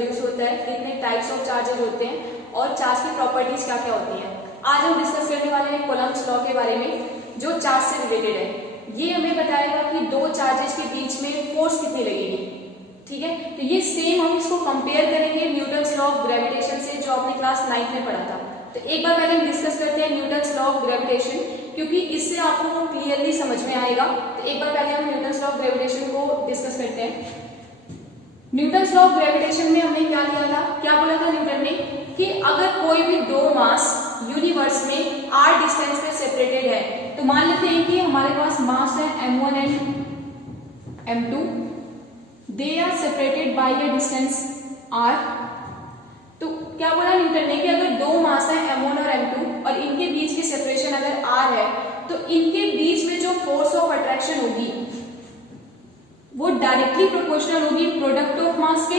Produce होता है, कितने टाइप्स ऑफ चार्जेस होते हैं और चार्ज की प्रॉपर्टीज क्या क्या होती हैं। आज हम डिस्कस करने वाले हैं कूलम्ब्स लॉ के बारे में, जो चार्ज से रिलेटेड है। ये हमें बताएगा कि दो चार्जेस के बीच में फोर्स कितनी लगेगी। ठीक है, तो ये सेम हम इसको कंपेयर करेंगे न्यूटन्स लॉ ऑफ ग्रेविटेशन से, जो आपने क्लास 9 में पढ़ा था। तो एक बार पहले हम डिस्कस करते हैं न्यूटन्स लॉ ऑफ ग्रेविटेशन, क्योंकि इससे आपको क्लियरली समझ में आएगा। तो एक बार पहले हम न्यूटन्स लॉ ऑफ ग्रेविटेशन को डिस्कस करते हैं। न्यूटन्स लॉ ऑफ ग्रेविटेशन में हमने क्या लिया था, क्या बोला था न्यूटन ने, कि अगर कोई भी दो मास यूनिवर्स में r डिस्टेंस पे सेपरेटेड है, तो मान लेते हैं कि हमारे पास मास है m1 and m2, they are separated by a distance r। तो क्या बोला न्यूटन ने कि अगर दो मास है m1 और m2 और इनके बीच की सेपरेशन अगर r है, तो इनके बीच में जो फोर्स ऑफ अट्रैक्शन होगी वो डायरेक्टली प्रोपोर्शनल होगी प्रोडक्ट ऑफ मास के,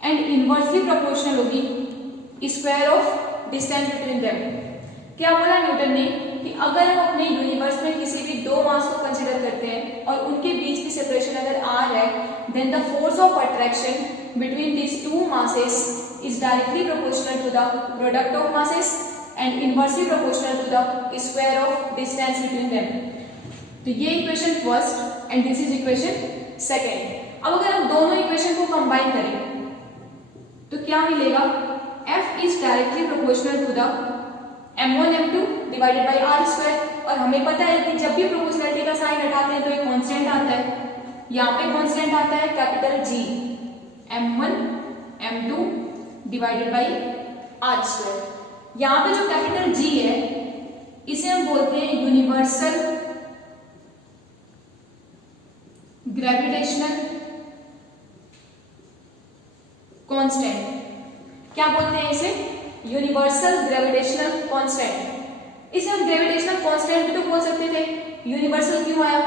एंड इनवर्सली प्रोपोर्शनल होगी square of distance between them. क्या बोला न्यूटन ने कि अगर हम अपने यूनिवर्स में किसी भी दो मास को कंसीडर करते हैं और उनके बीच की सेपरेशन अगर r है, then the force of attraction between these two masses is directly proportional to the product of masses and inversely proportional to the square of distance between them। तो ये equation first and this is equation second. अब अगर हम दोनों equation को combine करें तो क्या मिलेगा, F is directly proportional to the m1 m2 divided by r square। और हमें पता है कि जब भी प्रोपोर्शनलिटी का साइन हटाते हैं तो एक कांस्टेंट आता है, यहाँ पे कांस्टेंट आता है capital G, m1 m2 divided by R square. यहां पे जो कैपिटल G है इसे हम बोलते हैं यूनिवर्सल ग्रेविटेशनल कांस्टेंट। क्या बोलते हैं इसे, यूनिवर्सल ग्रेविटेशनल कांस्टेंट। इसे हम ग्रेविटेशनल कांस्टेंट भी तो बोल सकते थे। यूनिवर्सल क्यों आया,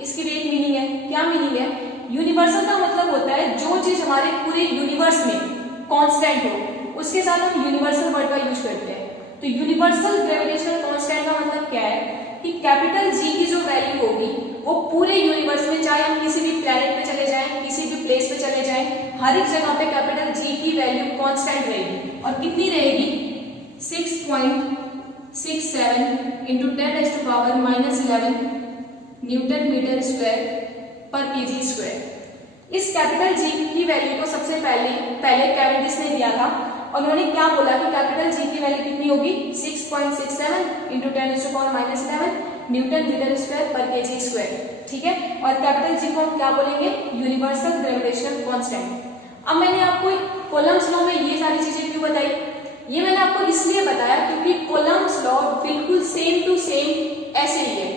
इसकी भी एक मीनिंग है। क्या मीनिंग है, यूनिवर्सल का मतलब होता है जो चीज हमारे पूरे यूनिवर्स में कांस्टेंट हो, उसके साथ हम यूनिवर्सल वर्ड का यूज करते हैं। तो यूनिवर्सल ग्रेविटेशनल कांस्टेंट का मतलब क्या है कि कैपिटल G की जो वैल्यू होगी वो पूरे यूनिवर्स में, चाहे हम किसी भी प्लैनेट पे चले जाएं, किसी भी प्लेस पे चले जाएं, हर एक जगह पे कैपिटल G की वैल्यू कांस्टेंट रहेगी। और कितनी रहेगी, 6.67 इंटू 10⁻⁻11 न्यूटन मीटर स्क्वायर पर केजी स्क्वायर। इस कैपिटल G की वैल्यू को सबसे पहले कैवेंडिश ने दिया था, और उन्होंने क्या बोला कि कैपिटल G की वैल्यू कितनी होगी, 6.67 इंटू 10⁻⁻11 न्यूटन मीटर स्क्वायर पर केजी स्क्वायर। ठीक है, और कैपिटल G को हम क्या बोलेंगे, यूनिवर्सल ग्रेविटेशनल कांस्टेंट। अब मैंने आपको कूलम्ब्स लॉ में ये सारी चीजें क्यों बताई, ये मैंने आपको इसलिए बताया क्योंकि कूलम्ब्स लॉ बिल्कुल सेम टू सेम ऐसे ही है।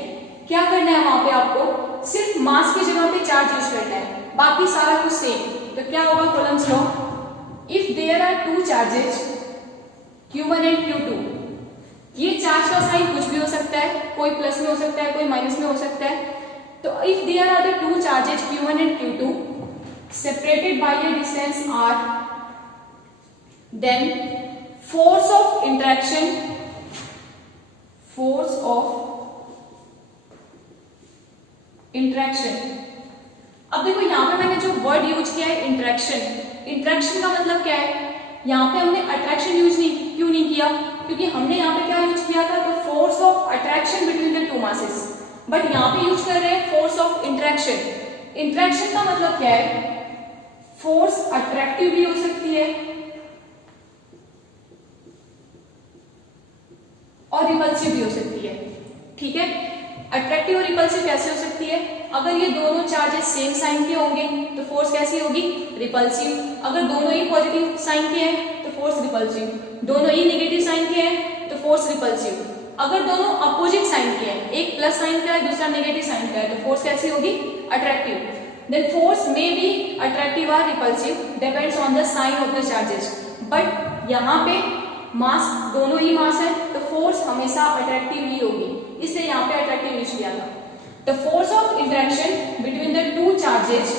क्या करना है वहां पे, आपको सिर्फ मास की जगह पे चार्ज यूज करना है, बाकी सारा कुछ सेम। तो क्या होगा Coulomb's law, if there are two charges Q1 and Q2, ये चार्ज का साइन कुछ भी हो सकता है, कोई प्लस में हो सकता है, कोई माइनस में हो सकता है। तो if there are the two charges Q1 and Q2 separated by a distance r, then force of interaction अब देखो यहाँ पे मैंने जो वर्ड यूज किया है इंटरेक्शन, इंटरेक्शन का मतलब क्या है, यहाँ पे हमने अट्रैक्शन यूज क्यों नहीं किया, क्योंकि हमने यहाँ पे क्या यूज किया था, तो force of attraction between the two masses. But यहाँ पे यूज कर रहे हैं फोर्स ऑफ इंटरेक्शन। इंटरेक्शन का मतलब क्या है, फोर्स अट्रैक्टिव भी हो सकती है और रिपल्सिव भी हो सकती है। ठीक है, अट्रैक्टिव और रिपल्सिव कैसे हो सकती है, अगर ये दोनों चार्जेस सेम साइन के होंगे तो फोर्स कैसी होगी, रिपल्सिव। अगर दोनों ही पॉजिटिव साइन के हैं तो फोर्स रिपल्सिव, दोनों ही नेगेटिव साइन के हैं तो फोर्स रिपल्सिव। अगर दोनों अपोजिट साइन के हैं, एक प्लस साइन का है दूसरा नेगेटिव साइन का है, तो फोर्स कैसी होगी, attractive. Then force may be attractive or repulsive, depends on the sign of the charges. But यहाँ पे मास, दोनों ही मास है तो फोर्स हमेशा अट्रैक्टिव ही होगी, इसलिए यहाँ पे अट्रैक्टिव यूज किया था। The force of interaction between the two charges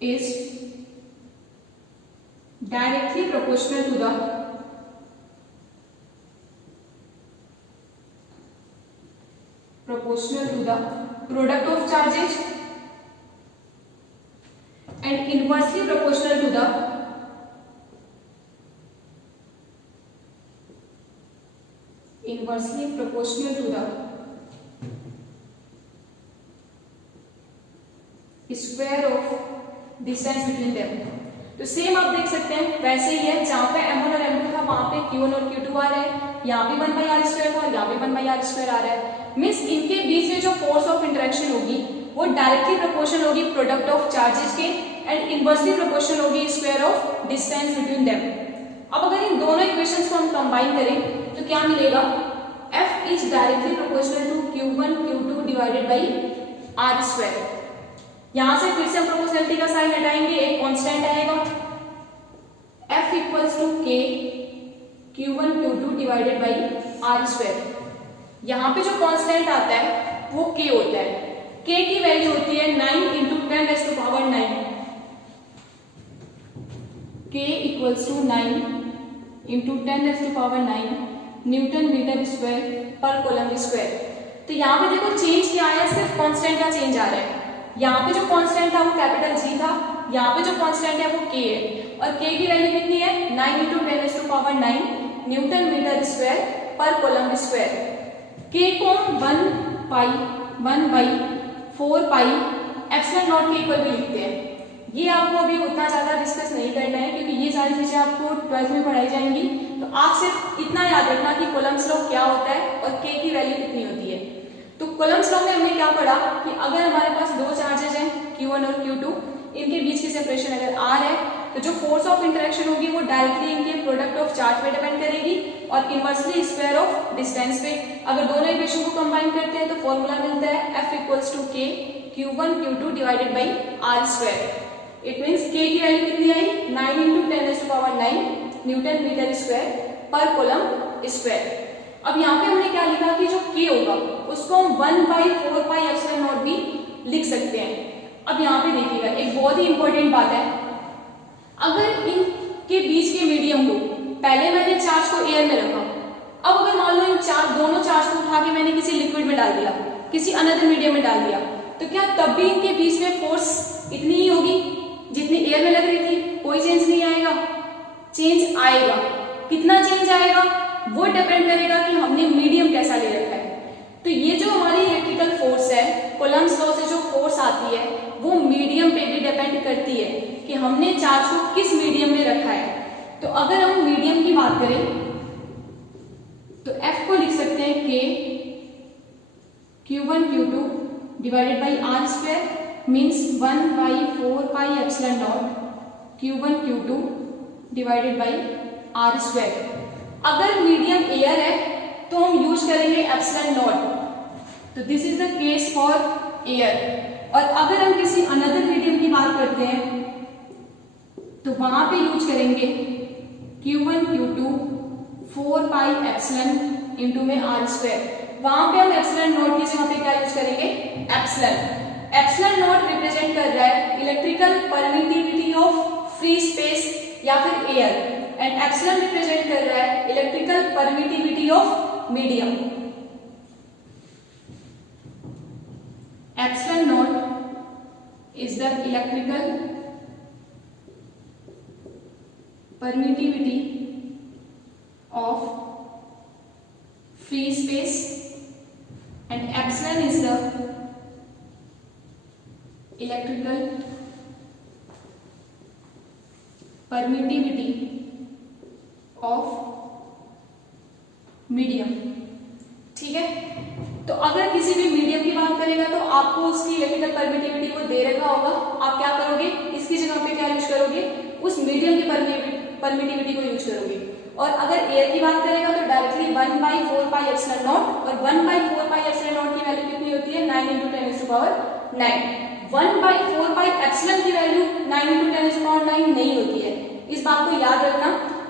is directly proportional to the proportional to the product of charges and inversely proportional to the square of distance between them। तो same आप देख सकते हैं वैसे ही है, जहां पे m1 और m2 था वहां पे q1 और q2 आ रहा है, यहाँ भी 1/r² था, यहाँ भी 1/r² आ रहा है। मीन्स इनके बीच में जो फोर्स ऑफ इंटरेक्शन होगी वो डायरेक्टली प्रोपोर्शनल होगी प्रोडक्ट ऑफ चार्जेस के एंड इनवर्सली प्रोपोर्शनल होगी square of distance between them. अब अगर इन दोनों इक्वेशंस को हम कंबाइन करें तो क्या मिलेगा, F is directly proportional to q1 q2 divided by r²। यहां से फिर से हम प्रोपोर्शनलिटी का साइन हटाएंगे, एक कांस्टेंट आएगा F equals to k q1 q2 divided by r²। यहाँ पे जो कांस्टेंट आता है वो k होता है, k की वैल्यू होती है 9 into 10⁻⁹। k equals to 9 into 10⁻⁹ newton metre square पर कूलम स्क्वायर। तो यहाँ पे देखो चेंज क्या आया, सिर्फ कांस्टेंट का चेंज आ रहा है। यहाँ पे जो कांस्टेंट था वो कैपिटल G था, यहाँ पे जो कांस्टेंट है वो k है, और k की वैल्यू कितनी है 9 इंटू 10⁻⁹ न्यूटन मीटर स्क्वायर पर कूलम स्क्वायर। k को 1/4π के इक्वल भी लिखते हैं। ये आपको अभी उतना ज्यादा डिस्कस नहीं करना है क्योंकि ये सारी चीजें आपको 12th में पढ़ाई जाएंगी। तो आप सिर्फ इतना याद रखना कि कूलम्स लॉ क्या होता है और k की वैल्यू कितनी होती है। तो कूलम्स लॉ में हमने क्या पढ़ा कि अगर हमारे पास दो चार्जेज हैं q1 और q2, इनके बीच की सेपरेशन अगर r है तो जो फोर्स ऑफ इंटरेक्शन होगी वो डायरेक्टली इनके प्रोडक्ट ऑफ चार्ज पे डिपेंड करेगी और इनवर्सली स्क्वायर ऑफ डिस्टेंस पे। अगर दोनों इक्वेशन को कंबाइन करते हैं तो फॉर्मूला मिलता है F equals to k q1 q2 divided by r²। It means k की वैल्यू कितनी आई 9 इंटू 10⁻⁹ न्यूटन मीटर स्क्वायर पर कूलम स्क्वायर। अब यहाँ पे हमने क्या लिखा कि जो k होगा उसको हम 1/4πε0 भी लिख सकते हैं। अब यहाँ पे देखिएगा एक बहुत ही इंपॉर्टेंट बात है, अगर इनके बीच के मीडियम को पहले मैंने चार्ज को एयर में रखा, अब अगर मान लो इन दोनों चार्ज को उठा के मैंने किसी लिक्विड में डाल दिया, किसी अनदर मीडियम में डाल दिया, तो क्या तब भी इनके बीच में फोर्स इतनी ही होगी जितनी एयर में लग रही थी? कोई चेंज नहीं आएगा। चेंज आएगा, कितना चेंज आएगा वो डिपेंड करेगा कि हमने मीडियम कैसा ले रखा है। तो ये जो हमारी इलेक्ट्रिकल फोर्स है, कूलम्स लॉ से जो फोर्स आती है वो मीडियम पे भी डिपेंड करती है कि हमने चार्ज को किस मीडियम में रखा है। तो अगर हम मीडियम की बात करें तो F को लिख सकते हैं k q1 q2 divided by r² means 1/4πε0 q1 q2 divided by r²। अगर मीडियम एयर है तो हम यूज करेंगे ε0, तो this is the case for air. और अगर हम किसी अनदर मीडियम की बात करते हैं तो वहां पे यूज करेंगे q1 q2 4πε इंटू में r²। वहां पे हम ε0 की जगह पे क्या यूज करेंगे ε0 रिप्रेजेंट कर रहा है electrical permittivity of free space या फिर एयर, एंड एप्सिलॉन रिप्रेजेंट कर रहा है electrical permittivity of medium. ε0 is the electrical permittivity of free space and epsilon is the electrical permittivity of medium। ठीक है, तो अगर किसी भी मीडियम की बात करेगा तो आपको उसकी इलेक्ट्रिकल परमिटिविटी को दे रखा होगा, आप क्या करोगे इसकी जगह पे क्या यूज करोगे, उस मीडियम की परमिटिविटी को यूज करोगे। और अगर एयर की बात करेगा तो डायरेक्टली 1/4πε0, और 1/4πε0 की वैल्यू कितनी होती है 9 इंटू 10⁹ 1/4πε की वैल्यू 9 इंटू 10⁹ नहीं होती है, इस बात को याद रखना।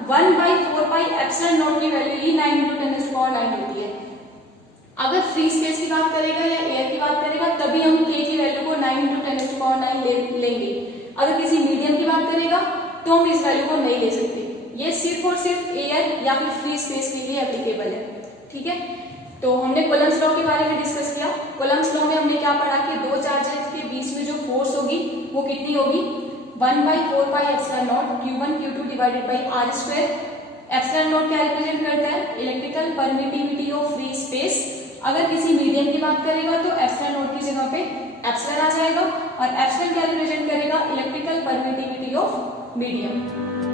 1/4πε0 की वैल्यू ही 9 इंटू 10⁹ होती है। अगर फ्री स्पेस की बात करेगा या एयर की बात करेगा तभी हम k की वैल्यू को 9 इंटू 10⁹ लेंगे। अगर किसी मीडियम की बात करेगा तो हम इस वैल्यू को नहीं ले सकते, ये सिर्फ और सिर्फ एयर या फिर फ्री स्पेस के लिए एप्लीकेबल है। ठीक है, तो हमने कूलम्ब्स लॉ के बारे में डिस्कस किया। कूलम्ब्स लॉ में हमने क्या पढ़ा कि दो चार्जेस के बीच में जो फोर्स होगी वो कितनी होगी, 1/4 pi epsilon not Q1 Q2 divided by r²। Epsilon not क्या रिप्रेजेंट करता है, electrical permittivity of free space. अगर किसी मीडियम की बात करेगा तो एप्सिलॉन नॉट की जगह पे एप्सिलॉन आ जाएगा, और एप्सिलॉन क्या रिप्रेजेंट करेगा, इलेक्ट्रिकल परमिटिविटी ऑफ मीडियम।